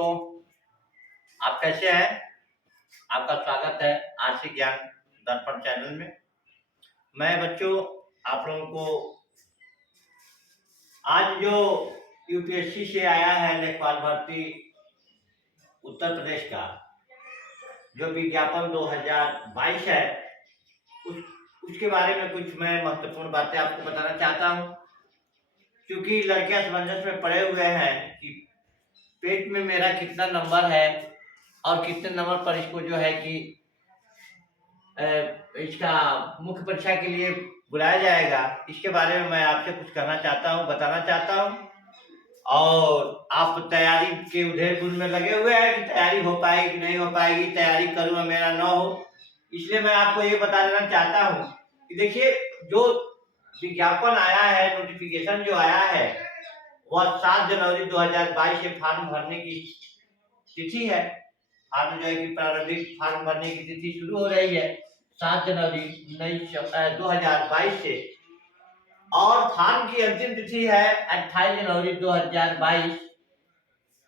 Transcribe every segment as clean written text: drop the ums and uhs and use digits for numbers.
दोस्तों, आप कैसे हैं? आपका स्वागत है आर्थिक ज्ञान दर्पण चैनल में। मैं बच्चों आप लोगों को आज जो यूपीएससी से आया है लेखपाल भर्ती उत्तर प्रदेश का जो विज्ञापन 2022 है उस उसके बारे में कुछ मैं महत्वपूर्ण बातें आपको बताना चाहता हूँ। क्योंकि लड़के असमंजस में पड़े हुए हैं कि पेट में मेरा कितना नंबर है और कितने नंबर पर इसको जो है कि इसका मुख्य परीक्षा के लिए बुलाया जाएगा। इसके बारे में मैं आपसे कुछ कहना चाहता हूँ, बताना चाहता हूँ। और आप तैयारी के उधेड़-बुन में लगे हुए हैं कि तैयारी हो पाएगी कि नहीं हो पाएगी, तैयारी करूँ या मेरा ना हो। इसलिए मैं आपको ये बता देना चाहता हूँ कि देखिए, जो विज्ञापन आया है, नोटिफिकेशन जो आया है, वह 7 जनवरी 2022 से फॉर्म भरने की तिथि है। फॉर्म जो है कि प्रारंभिक फॉर्म भरने की तिथि शुरू हो रही है 7 जनवरी 2022 से, और फॉर्म की अंतिम तिथि है 28 जनवरी 2022।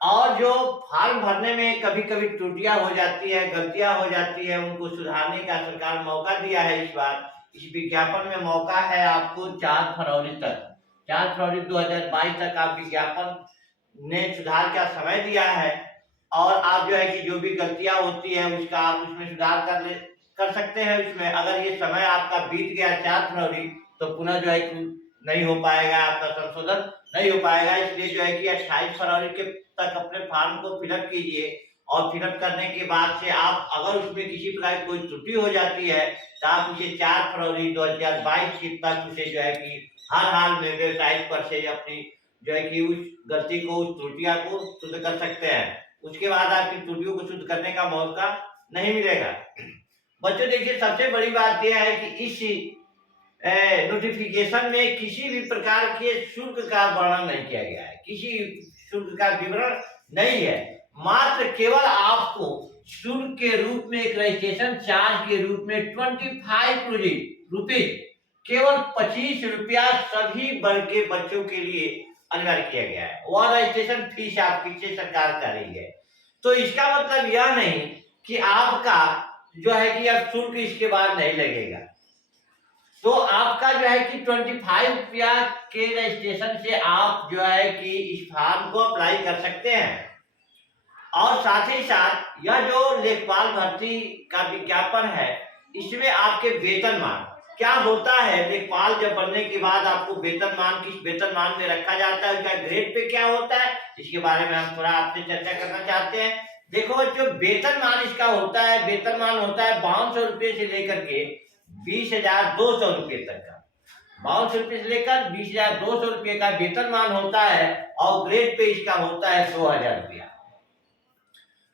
और जो फॉर्म भरने में कभी कभी त्रुटियां हो जाती है, गलतियां हो जाती है, उनको सुधारने का सरकार मौका दिया है। इस बार इस विज्ञापन में मौका है आपको 4 फरवरी तक, 4 फरवरी 2022 तक आप विज्ञापन ने सुधार का समय दिया है। और आप जो है कि जो भी गलतियां होती है उसका आप उसमें सुधार कर सकते हैं। उसमें अगर ये समय आपका बीत गया 4 फरवरी तो पुनः जो है कि नहीं हो पाएगा, आपका संशोधन नहीं हो पाएगा। इसलिए जो है कि 28 फरवरी के तक अपने फॉर्म को फिलअप कीजिए, और फिलअप करने के बाद से आप अगर उसमें किसी प्रकार की कोई त्रुटि हो जाती है तो आप उसे 4 फरवरी 2022 तक उसे जो है कि हर हाल में वेबसाइट पर से अपनी जो है कि उस गलती को, उस त्रुटियां को शुद्ध कर सकते हैं। उसके बाद आपकी त्रुटियों को शुद्ध करने का मौका नहीं मिलेगा। बच्चों देखिए, सबसे बड़ी बात यह है कि इस नोटिफिकेशन में किसी भी प्रकार के शुल्क का वर्णन नहीं किया गया है, किसी शुल्क का विवरण नहीं है। मात्र केवल आपको शुल्क के रूप में एक रजिस्ट्रेशन चार्ज के रूप में 25 रुपीज, केवल 25 रुपया सभी वर्ग के बच्चों के लिए अनिवार्य किया गया है। वह रजिस्ट्रेशन फीस आपकी से सरकार कर रही है। तो इसका मतलब यह नहीं कि आपका जो है कि अब शुल्क इसके बाद नहीं लगेगा। तो आपका जो है कि 25 रुपया के रजिस्ट्रेशन से आप जो है कि इस फॉर्म को अप्लाई कर सकते हैं। और साथ ही साथ यह जो लेखपाल भर्ती का विज्ञापन है, इसमें आपके वेतनमान क्या होता है, लेखपाल जब बनने के बाद आपको वेतनमान किस वेतनमान में रखा जाता है, उसका ग्रेड पे क्या होता है, इसके बारे में हम थोड़ा आपसे चर्चा करना चाहते हैं। देखो बच्चों, वेतनमान इसका होता है, वेतनमान होता है 5200 रुपये से लेकर के 20,200 रुपये तक का। 5200 रुपये से लेकर 20,200 रुपये का वेतनमान होता है, और ग्रेड पे इसका होता है 2000 रुपया।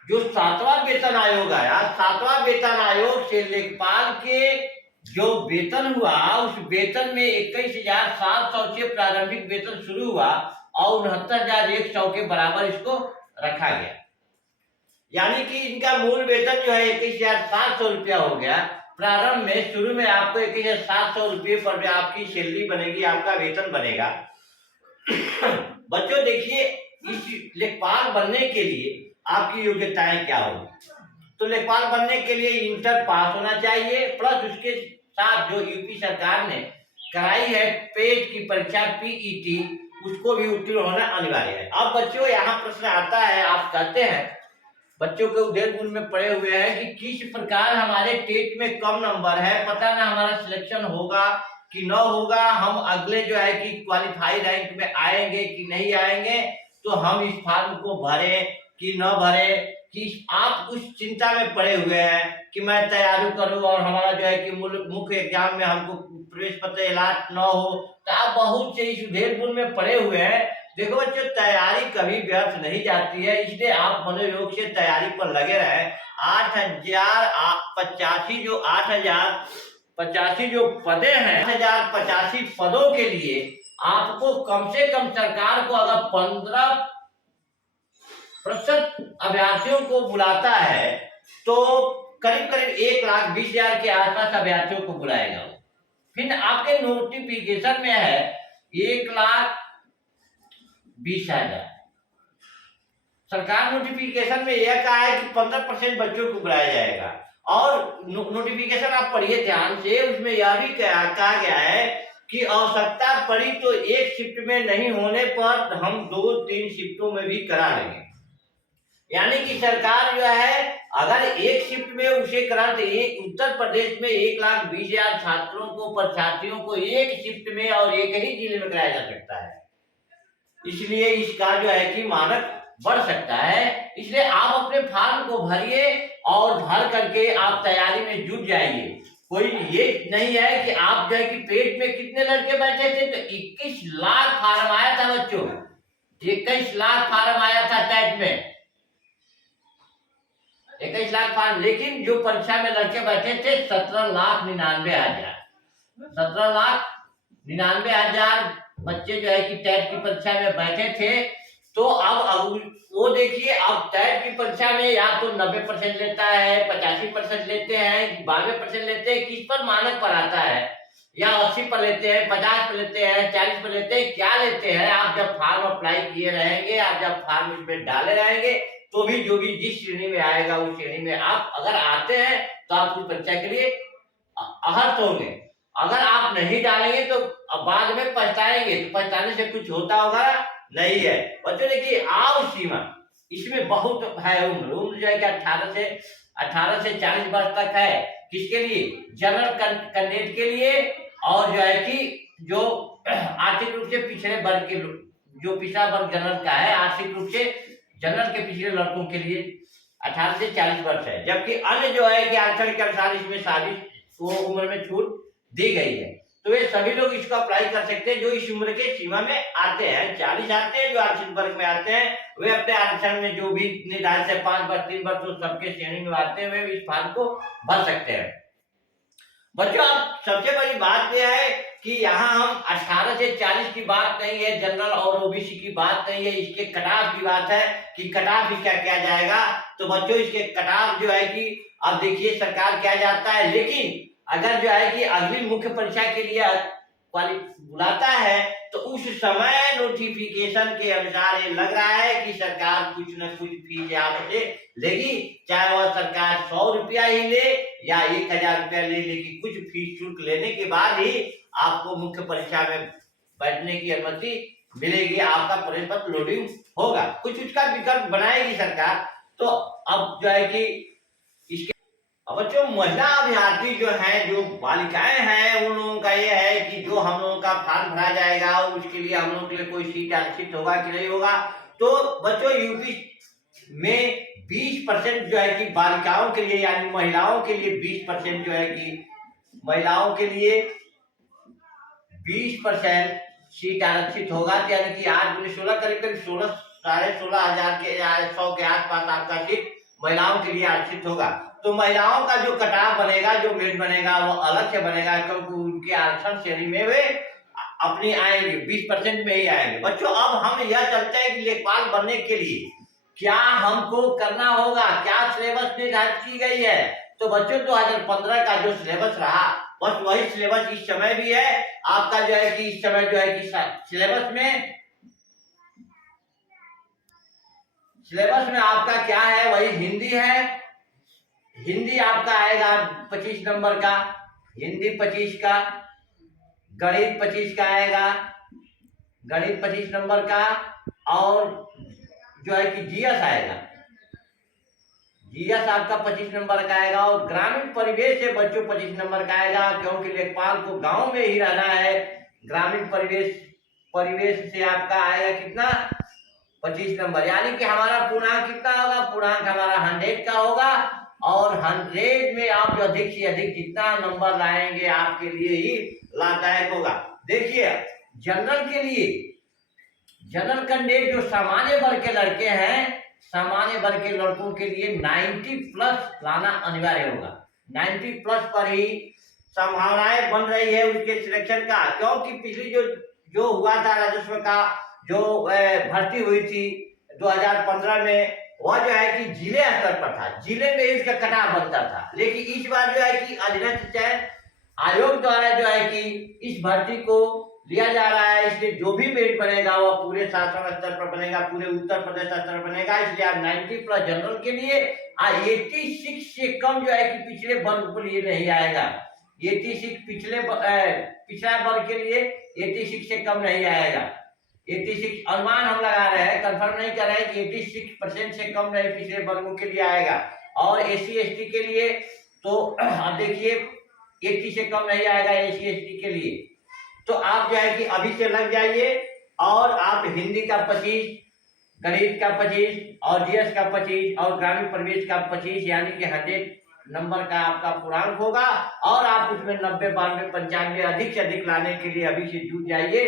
जो 7वां वेतन आयोग आया, 7वां वेतन आयोग से लेखपाल के जो वेतन हुआ, उस वेतन में 21,700 से प्रारंभिक वेतन शुरू हुआ और 69,100 के बराबर इसको रखा गया। यानी कि इनका मूल वेतन जो है 21,700 रुपया हो गया। प्रारंभ में शुरू में आपको 21,700 रुपये पर आपकी सैलरी बनेगी, आपका वेतन बनेगा। बच्चों देखिए, इस लेखपाल बनने के लिए आपकी योग्यताएं क्या होगी। तो लेखपाल बनने के लिए इंटर पास होना चाहिए, प्लस उसके साथ जो यूपी सरकार ने कराई है पेट की परीक्षा पीईटी, उसको भी उत्तीर्ण होना अनिवार्य है। अब बच्चों यहाँ प्रश्न आता है, आप कहते हैं बच्चों के उधेड़-बुन में पड़े हुए हैं कि किस प्रकार हमारे टेट में कम नंबर है, पता ना हमारा सिलेक्शन होगा कि न होगा, हम अगले जो है कि क्वालिफाई रैंक में आएंगे कि नहीं आएंगे, तो हम इस फॉर्म को भरें कि न भरें, कि आप उस चिंता में पड़े हुए हैं कि मैं तैयारी करूं और हमारा जो है कि मुख्य एग्जाम में हमको प्रवेश पत्र अलॉट न हो। तो आप बहुत से इस उधेड़-बुन में पड़े हुए हैं। देखो बच्चों, तैयारी कभी व्यर्थ नहीं जाती है, इसलिए आप मनोयोग से तैयारी पर लगे रहे। 8,085 जो पदे हैं, 8,085 पदों के लिए आपको कम से कम सरकार को अगर 15% अभ्यर्थियों को बुलाता है तो करीब करीब 1,20,000 के आसपास अभ्यर्थियों को बुलाएगा। फिर आपके नोटिफिकेशन में है 1,20,000। सरकार नोटिफिकेशन में यह कहा है कि 15% बच्चों को बुलाया जाएगा। और नोटिफिकेशन आप पढ़िए ध्यान से, उसमें यह भी कहा गया है कि आवश्यकता पड़ी तो एक शिफ्ट में नहीं होने पर हम 2-3 शिफ्टों में भी करा लेंगे। यानी कि सरकार जो है अगर एक शिफ्ट में उसे करा तो एक उत्तर प्रदेश में 1,20,000 छात्रों को, परीक्षार्थियों को एक शिफ्ट में और एक ही जिले में कराया जा सकता है। इसलिए इसका जो है कि मानक बढ़ सकता है। इसलिए आप अपने फॉर्म को भरिए और भर करके आप तैयारी में जुट जाइए। कोई ये नहीं है कि आप जो है कि पेट में कितने लड़के बैठे थे, तो 21 लाख फार्म आया था बच्चों, 21 लाख फार्म आया था टेट में, 21 लाख फार्म। लेकिन जो परीक्षा में लड़के बैठे थे 17,99,000, 17,99,000 बच्चे जो है कि टेट की परीक्षा में बैठे थे। तो अब वो देखिए, अब टेट की परीक्षा में या तो 90% लेता है, 85% लेते हैं, 92% लेते हैं, किस पर मानक पर आता है, या 80 पर लेते हैं, 50 पर लेते हैं, 40 पर लेते हैं, क्या लेते हैं। आप जब फॉर्म अप्लाई किए रहेंगे, आप जब फॉर्म इसमें डाले रहेंगे, तो भी जो भी जिस श्रेणी में आएगा उस श्रेणी में आप अगर आते हैं तो आप उस परीक्षा के लिए अहर्त होंगे। अगर आप नहीं डालेंगे तो बाद में पछताएंगे, तो पछताने से कुछ होता होगा नहीं है। बच्चों देखिए, आयु सीमा इसमें बहुत है। उम्र जो है कि 18 से 40 वर्ष तक है। किसके लिए? जनरल कैंडिडेट के लिए, और जो है कि जो आर्थिक रूप से पिछड़े वर्ग के, जो पिछड़ा वर्ग जनरल का है, आर्थिक रूप से जनरल के पिछड़े लड़कों के लिए 18 से 40 वर्ष है। जबकि अन्य जो है कि आरक्षण के अनुसार इसमें शादी वो उम्र में छूट दी गई है। तो वे सभी लोग इसको अप्लाई कर सकते हैं जो इस उम्र के सीमा में आते हैं। 40 आते हैं जो आरक्षित वर्ग में आते हैं, वे अपने आरक्षण में जो भी निर्धारित है 5 वर्ष 3 वर्ष तो सबके श्रेणी में आते हैं, वे इस फॉर्म को भर सकते हैं। बच्चों, अब सबसे बड़ी बात यह है कि यहाँ हम 18 से 40 की बात नहीं है, जनरल और ओबीसी की बात नहीं है, इसके कटाव की बात है कि कटाव भी क्या किया जाएगा। तो बच्चों, इसके कटाव जो है कि अब देखिए सरकार क्या जाता है, लेकिन अगर जो है कि अगली मुख्य परीक्षा के लिए बुलाता है तो उस समय नोटिफिकेशन के अनुसार ये लग रहा है कि सरकार कुछ न कुछ फीस आपसे लेगी, चाहे वह सरकार 100 रुपया ही ले या 1,000 रुपया ले, लेकिन कुछ फीस शुल्क लेने के बाद ही आपको मुख्य परीक्षा में बैठने की अनुमति मिलेगी, आपका प्रवेश पत्र लोडिंग होगा। कुछ उसका विकल्प बनाएगी सरकार। तो अब जो है कि बच्चों, महिला अभ्यर्थी जो है, जो बालिकाएं हैं, उन लोगों का ये है कि जो हम लोगों का फॉर्म भरा जाएगा उसके लिए हम लोगों के लिए कोई सीट आरक्षित होगा कि नहीं होगा। तो बच्चों, यूपी में 20% जो है कि बालिकाओं के लिए, यानी महिलाओं के लिए 20% जो है कि महिलाओं के लिए 20% सीट आरक्षित होगा। यानी कि 8×16 करीब 16 साढ़े 16,000 के 100 के आसपास आपका सीट महिलाओं के लिए आरक्षित होगा। तो महिलाओं का जो कटाव बनेगा, जो मेरिट बनेगा, वो अलग से बनेगा, क्योंकि उनके आरक्षण श्रेणी में वे अपनी आएंगे, 20% में ही आएंगे। बच्चों, अब हम यह चलते हैं कि लेखपाल बनने के लिए क्या हमको करना होगा, क्या सिलेबस निर्धारित की गई है। तो बच्चों, 2015 का जो सिलेबस रहा बस वही सिलेबस इस समय भी है। आपका जो है कि इस समय जो है कि सिलेबस में आपका क्या है, वही हिंदी है। हिंदी आपका आएगा 25 नंबर का, हिंदी 25 का, गणित 25 का आएगा, गणित 25 नंबर का, और जो है कि जीएस आएगा, जीएस आपका 25 नंबर का आएगा। और ग्रामीण परिवेश से बच्चों 25 नंबर का आएगा, क्योंकि लेखपाल को गांव में ही रहना है। ग्रामीण परिवेश से आपका आएगा कितना, 25 नंबर। यानी कि हमारा पूर्णांक कितना होगा, पूर्णांक हमारा 100 का होगा, और 100 में आप जो अधिक से अधिक जितना नंबर लाएंगे आपके लिए ही लाभदायक होगा। देखिए, जनरल के लिए, जनरल कैंडिडेट जो सामान्य वर्ग के लड़के हैं, सामान्य वर्ग के लड़कों के लिए 90+ लाना अनिवार्य होगा। 90+ पर ही संभावनाएं बन रही है उसके सिलेक्शन का, क्योंकि पिछली जो हुआ था राजस्व का जो भर्ती हुई थी 2015 में, वह जो है कि जिले स्तर पर था, जिले में ही इसका कटाव बनता था। लेकिन इस बार जो है कि अधीनस्थ चयन आयोग द्वारा जो है कि इस भर्ती को लिया जा रहा है। इसलिए जो भी मेरिट बनेगा वो पूरे शासन स्तर पर बनेगा, पूरे उत्तर प्रदेश स्तर पर बनेगा। इसलिए आप 90+ जनरल के लिए 86 से कम जो है कि पिछले वर्ग के लिए नहीं आएगा। 86 पिछड़ा वर्ग के लिए 86 से कम नहीं आएगा। 86 अनुमान हम लगा रहे हैं, कंफर्म नहीं कर रहे हैं कि 86% से कम नहीं पिछले वर्गों के लिए आएगा। और SC ST के लिए तो आप देखिए 80 से कम नहीं आएगा SC ST के लिए। तो आप जो है कि अभी से लग जाइए और आप हिंदी का 25, गणित का 25 और GS का 25 और ग्रामीण प्रवेश का 25 यानी कि 100 नंबर का आपका पूर्णांक होगा। और आप उसमें 90, 92, 95 अधिक से अधिक लाने के लिए अभी से जुट जाइए।